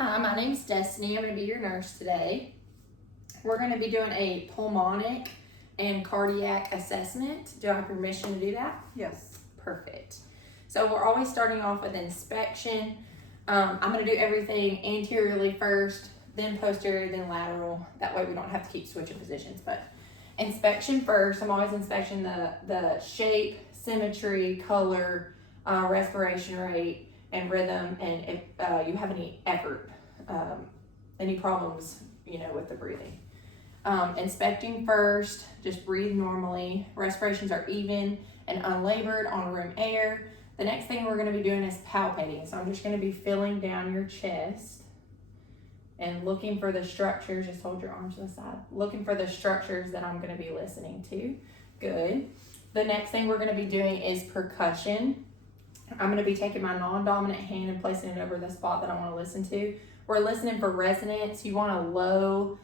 Hi, my name's Destiny. I'm going to be your nurse today. We're going to be doing a pulmonic and cardiac assessment. Do I have permission to do that? Yes. Perfect. So we're always starting off with inspection. I'm going to do everything anteriorly first, then posterior, then lateral. That way we don't have to keep switching positions. But inspection first. I'm always inspecting the shape, symmetry, color, respiration rate, and rhythm, and if you have any effort, any problems, with the breathing. Inspecting first, just breathe normally. Respirations are even and unlabored on room air. The next thing we're going to be doing is palpating. So I'm just going to be feeling down your chest and looking for the structures. Just hold your arms to the side. Looking for the structures that I'm going to be listening to. Good. The next thing we're going to be doing is percussion. I'm going to be taking my non-dominant hand and placing it over the spot that I want to listen to. We're listening for resonance. You want a low,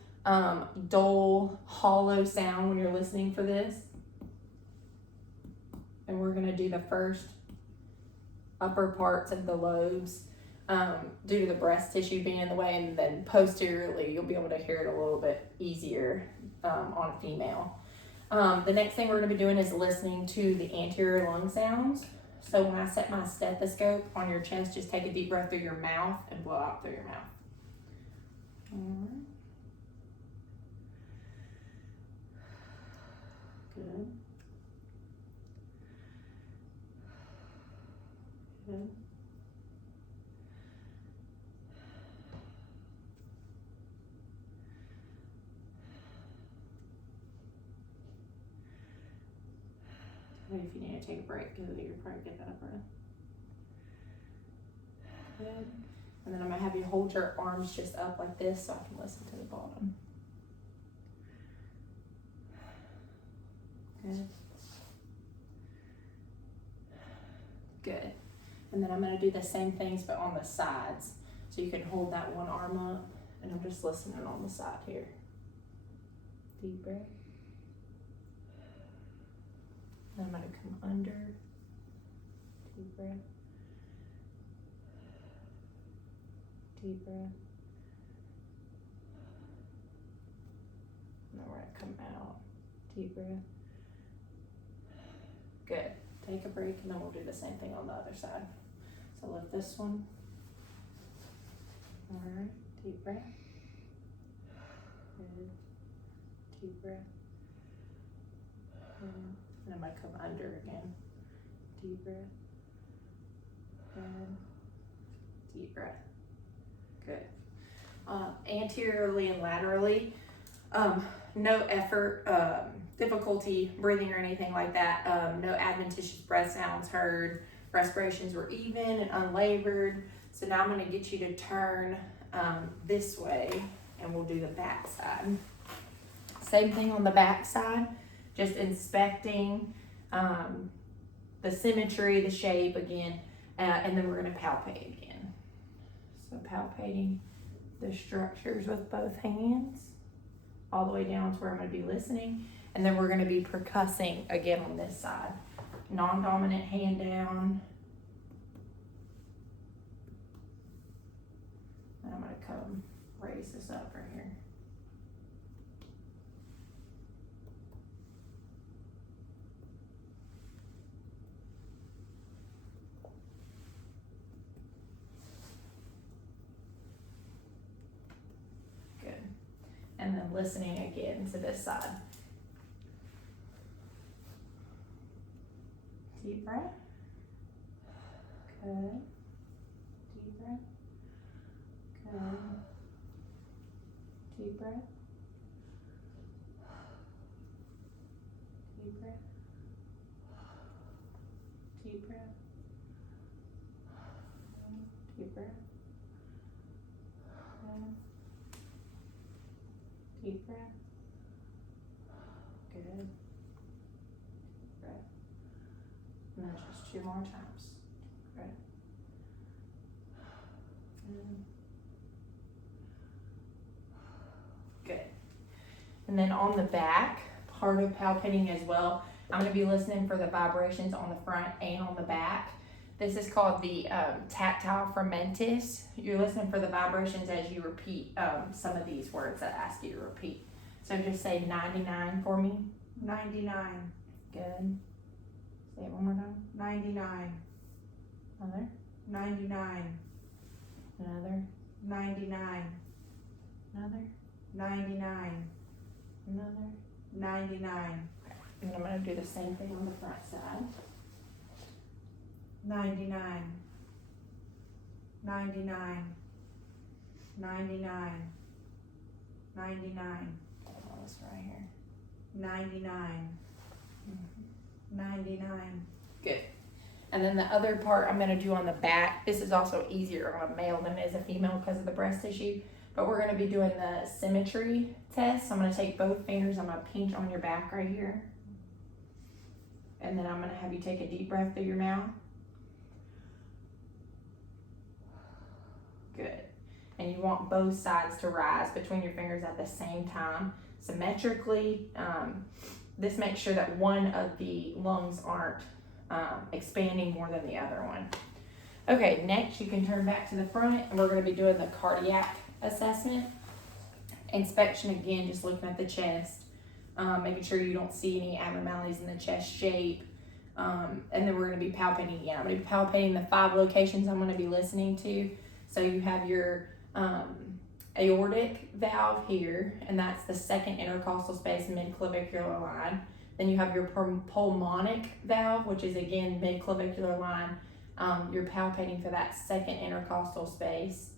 dull, hollow sound when you're listening for this. And we're going to do the first upper parts of the lobes due to the breast tissue being in the way, and then posteriorly you'll be able to hear it a little bit easier on a female. The next thing we're going to be doing is listening to the anterior lung sounds. So when I set my stethoscope on your chest, just take a deep breath through your mouth and blow out through your mouth. All right. Good. Good. If you need to take a break, because you're probably getting out of breath. Good. And then I'm going to have you hold your arms just up like this so I can listen to the bottom. Good. Good. And then I'm going to do the same things but on the sides. So you can hold that one arm up, and I'm just listening on the side here. Deep breath. Then I'm going to come under. Deep breath. Deep breath. And then we're going to come out. Deep breath. Good. Take a break, and then we'll do the same thing on the other side. So lift this one. All right. Deep breath. Good. Deep breath. Good. And I might come under again. Deep breath. And deep breath. Good. Anteriorly and laterally, no effort, difficulty breathing or anything like that. No adventitious breath sounds heard. Respirations were even and unlabored. So now I'm going to get you to turn this way, and we'll do the back side. Same thing on the back side. Just inspecting the symmetry, the shape again, and then we're going to palpate again. So palpating the structures with both hands all the way down to where I'm going to be listening, and then we're going to be percussing again on this side. Non-dominant hand down. And I'm going to come raise this up right here. And then listening again to this side. Deep breath. Good. Deep breath. Good. Deep breath. Deep breath. Deep breath. Deep breath. Good. Deep breath. Good. Deep breath. And then just 2 more times. Deep breath. Good. And then on the back, part of palpating as well, I'm going to be listening for the vibrations on the front and on the back. This is called the tactile fermentis. You're listening for the vibrations as you repeat some of these words that I ask you to repeat. So just say 99 for me. 99. Good. Say it one more time. 99. Another. 99. Another. 99. Another. 99. Another. 99. And I'm going to do the same thing on the front side. 99. 99. 99. 99. Oh, this right here. 99. 99. Good. And then the other part I'm going to do on the back. This is also easier on a male than it is a female because of the breast tissue. But we're going to be doing the symmetry test. So I'm going to take both fingers. I'm going to pinch on your back right here. And then I'm going to have you take a deep breath through your mouth. Good. And you want both sides to rise between your fingers at the same time, symmetrically. This makes sure that one of the lungs aren't expanding more than the other one. Okay, next you can turn back to the front, and we're going to be doing the cardiac assessment. Inspection again, just looking at the chest, making sure you don't see any abnormalities in the chest shape. And then we're going to be palpating again. I'm going to be palpating the 5 locations I'm going to be listening to. So you have your aortic valve here, and that's the second intercostal space, mid-clavicular line. Then you have your pulmonic valve, which is again mid-clavicular line. You're palpating for that second intercostal space.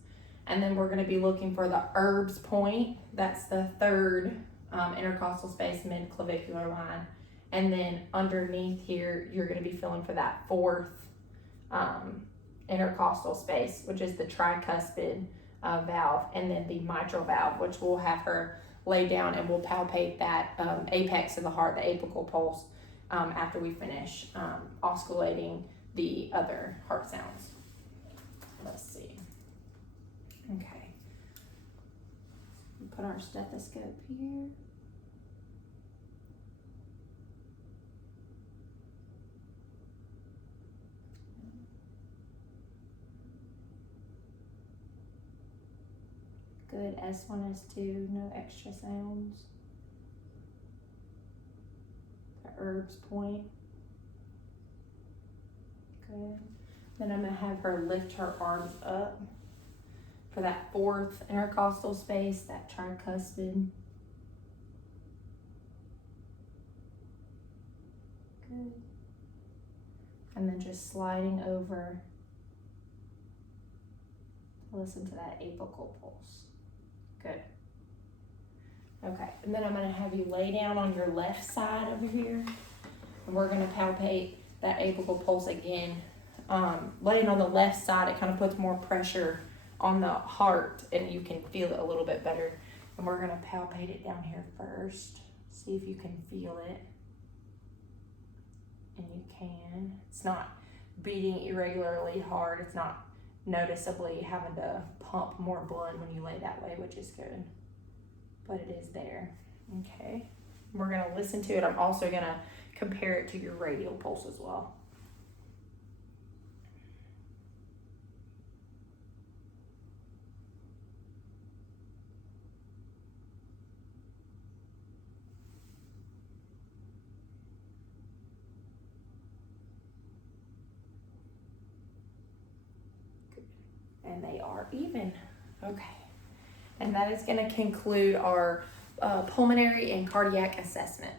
And then we're going to be looking for the Erb's point. That's the third intercostal space, mid-clavicular line. And then underneath here, you're going to be feeling for that fourth intercostal space, which is the tricuspid valve, and then the mitral valve, which we'll have her lay down and we'll palpate that apex of the heart, the apical pulse, after we finish osculating the other heart sounds. Let's see. Okay. Put our stethoscope here. Good. S1, S2, no extra sounds. The Erb's point. Good. Then I'm going to have her lift her arms up for that fourth intercostal space, that tricuspid. Good. And then just sliding over to listen to that apical pulse. Good. Okay, and then I'm going to have you lay down on your left side over here, and we're going to palpate that apical pulse again. Laying on the left side, it kind of puts more pressure on the heart, and you can feel it a little bit better. And we're going to palpate it down here first. See if you can feel it. And you can. It's not beating irregularly hard. It's not noticeably having to pump more blood when you lay that way, which is good. But it is there. Okay. We're going to listen to it. I'm also going to compare it to your radial pulse as well. And they are even. Okay. And that is going to conclude our pulmonary and cardiac assessment.